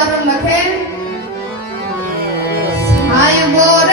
دار المثل هاي بورا